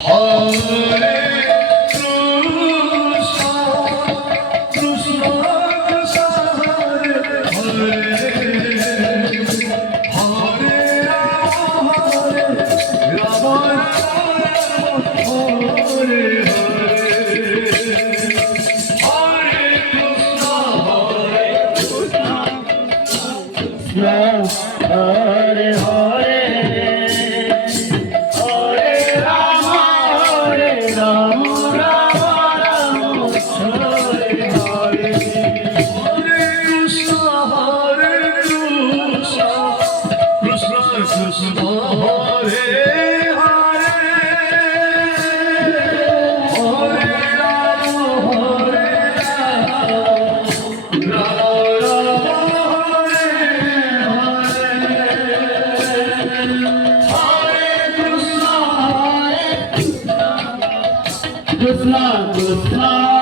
Hare Krishna, Krishna Krishna, Hare Hare, Hare Rama, Rama Rama, Hare Hare Hare, Hare Rama, Hare Rama, Rama Rama, Hare Hare, Hare Krishna, Hare Krishna, Krishna Krishna, Hare Hare, Hare Rama, Hare Krishna Krishna